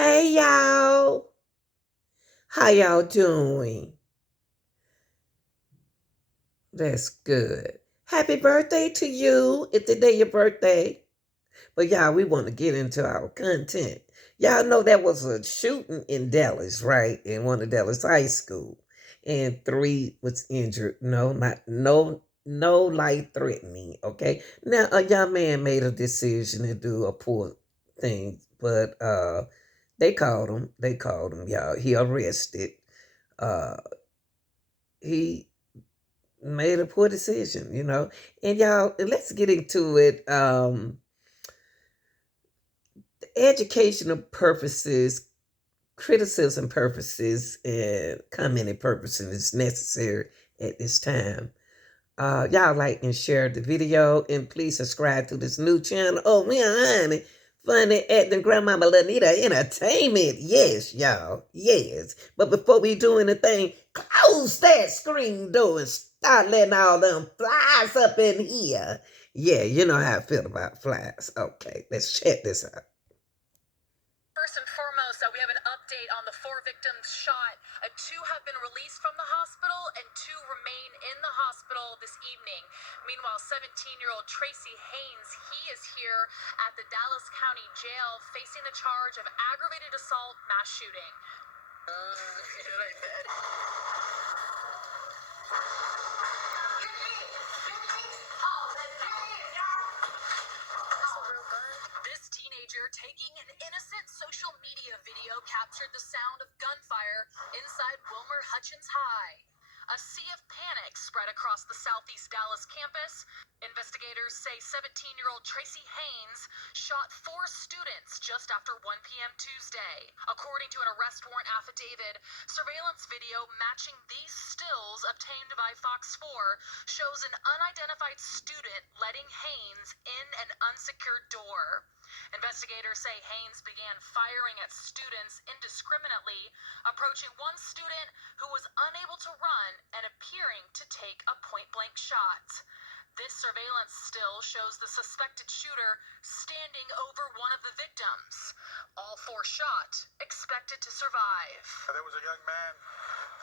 Hey y'all, how y'all doing? That's good. Happy birthday to you. It's the day your birthday. But y'all, we want to get into our content. Y'all know that was a shooting in Dallas, right? In one of Dallas high school. And 3 was injured. No life threatening. Okay. Now a young man made a decision to do a poor thing, but they called him. They called him, y'all. He arrested. Uh he made a poor decision. And y'all, let's get into it. Educational purposes, criticism purposes, and commenting purposes is necessary at this time. Y'all like and share the video, and please subscribe to this new channel. Oh man, honey, funny acting grandmama Lanita entertainment. Yes, y'all. Yes. But before we do anything, close that screen door and start letting all them flies up in here. Yeah, you know how I feel about flies. Okay, let's check this out. First and foremost, we have an update on the 4 victims shot. 2 have been released from the hospital and 2 remain in the hospital this evening. Meanwhile, 17-year-old Tracy Haynes, he is here at the Dallas County Jail facing the charge of aggravated assault mass shooting. This teenager taking an innocent social media video captured the sound of gunfire inside Wilmer Hutchins High. A sea of panic spread across the Southeast Dallas campus. Investigators say 17-year-old Tracy Haynes shot 4 students just after 1 p.m. Tuesday. According to an arrest warrant affidavit, surveillance video matching these stills obtained by Fox 4 shows an unidentified student letting Haynes in an unsecured door. Investigators say Haynes began firing at students indiscriminately, approaching one student who was unable to run and appearing to take a point-blank shot. This surveillance still shows the suspected shooter standing over one of the victims. All 4 shot, expected to survive. There was a young man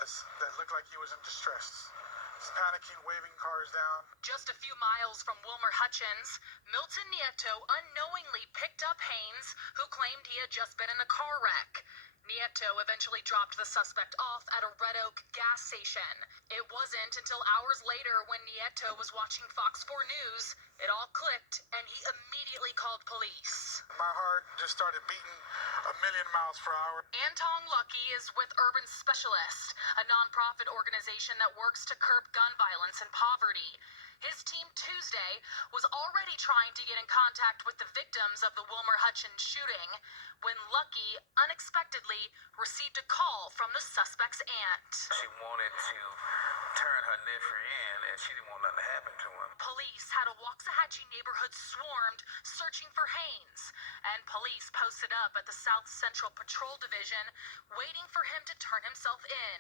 that looked like he was in distress. He's panicking, waving cars down. Just a few miles from Wilmer Hutchins, Milton Nieto unknowingly picked up Haynes, who claimed he had just been in a car wreck. Nieto eventually dropped the suspect off at a Red Oak gas station. It wasn't until hours later when Nieto was watching Fox 4 News, it all clicked and he immediately called police. My heart just started beating a million miles per hour. Anton Lucky is with Urban Specialist, a nonprofit organization that works to curb gun violence and poverty. His team Tuesday was already trying to get in contact with the victims of the Wilmer Hutchins shooting when Lucky unexpectedly received a call from the suspect's aunt. She wanted to turn her nephew in, and she didn't want nothing to happen to him. Police had a Waxahachie neighborhood swarmed searching for Haynes, and police posted up at the South Central Patrol Division waiting for him to turn himself in.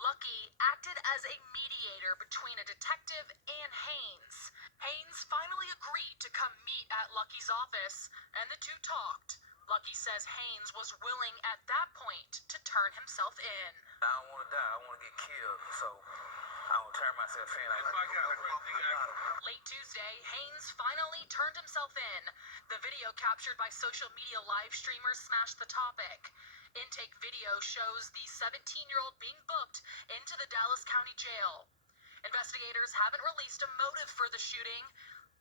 Lucky acted as a mediator between a detective and Haynes. Haynes finally agreed to come meet at Lucky's office, and the 2 talked. Lucky says Haynes was willing at that point to turn himself in. I don't want to die. I want to get killed, so I will turn myself in. Late Tuesday, Haynes finally turned himself in. The video captured by social media live streamers smashed the topic. Intake video shows the 17-year-old being booked into the Dallas County Jail. Investigators haven't released a motive for the shooting.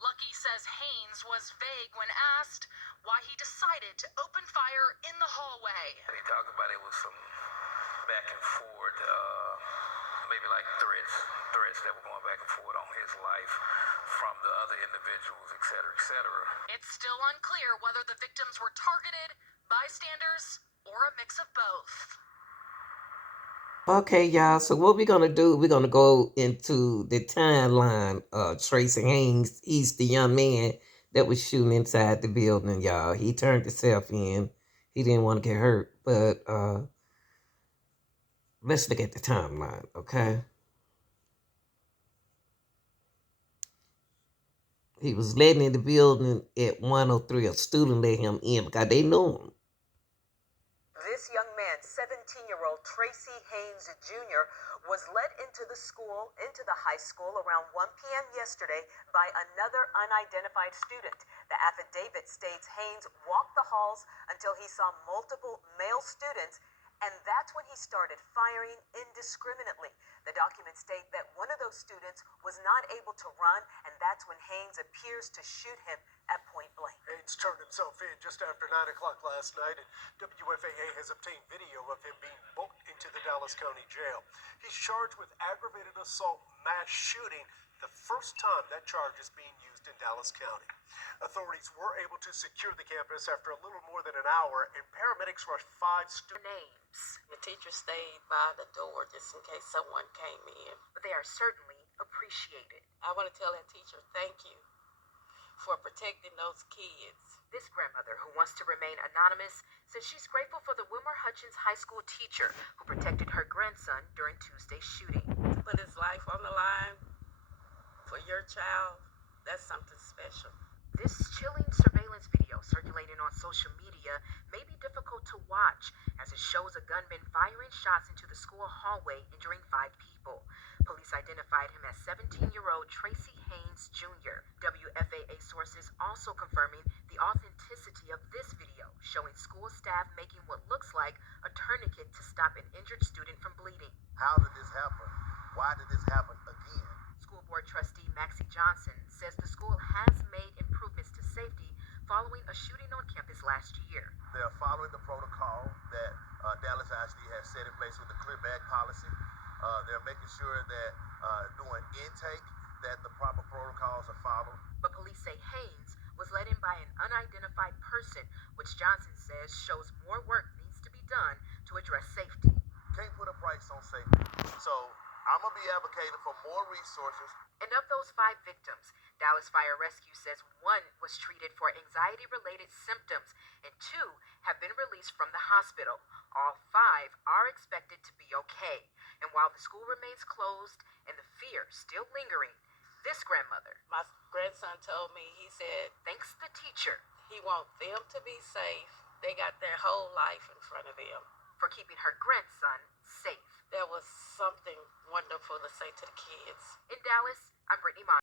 Lucky says Haynes was vague when asked why he decided to open fire in the hallway. They talked about it was some back and forth, maybe like threats that were going back and forth on his life from the other individuals, et cetera, et cetera. It's still unclear whether the victims were targeted, bystanders, or a mix of both. Okay, y'all. So what we're gonna do? We're gonna go into the timeline. Tracy Haynes, he's the young man that was shooting inside the building, y'all. He turned himself in. He didn't want to get hurt, but let's look at the timeline, okay? He was letting in the building at 103. A student let him in because they knew him. This young man, 17-year-old Tracy Haynes Jr., was led into the high school around 1 p.m. yesterday by another unidentified student. The affidavit states Haynes walked the halls until he saw multiple male students, and that's when he started firing indiscriminately. The documents state that one of those students was not able to run, and that's when Haynes appears to shoot him at point blank. Haynes turned himself in just after 9 o'clock last night, and WFAA has obtained video of him being booked into the Dallas County Jail. He's charged with aggravated assault mass shooting, the first time that charge is being used in Dallas County. Authorities were able to secure the campus after a little more than an hour, and paramedics rushed 5 students. Names, The teacher stayed by the door just in case someone came in. but they are certainly appreciated. I want to tell that teacher thank you for protecting those kids. This grandmother, who wants to remain anonymous, says she's grateful for the Wilmer Hutchins High School teacher who protected her grandson during Tuesday's shooting. To put his life on the line for your child, that's something special. This chilling surveillance video circulating on social media may be difficult to watch as it shows a gunman firing shots into the school hallway, injuring 5 people. Police identified him as 17-year-old Tracy Haynes Jr. WFAA sources also confirming the authenticity of this video, showing school staff making what looks like a tourniquet to stop an injured student from bleeding. How did this happen? Why did this happen again? School board trustee Maxie Johnson says the school has made improvements to safety following a shooting on campus last year. They're following the protocol that Dallas ISD has set in place with the clear bag policy. They're making sure that during intake that the proper protocols are followed. But police say Haynes was led in by an unidentified person, which Johnson says shows more work needs to be done to address safety. Can't put a price on safety. So I'm going to be advocating for more resources. And of those 5 victims, Dallas Fire Rescue says 1 was treated for anxiety-related symptoms and 2 have been released from the hospital. All 5 are expected to be okay. And while the school remains closed and the fear still lingering, this grandmother My grandson told me, he said, thanks the teacher he wants them to be safe. They got their whole life in front of them. for keeping her grandson safe. That was something wonderful to say to the kids. In Dallas, I'm Brittany Moss.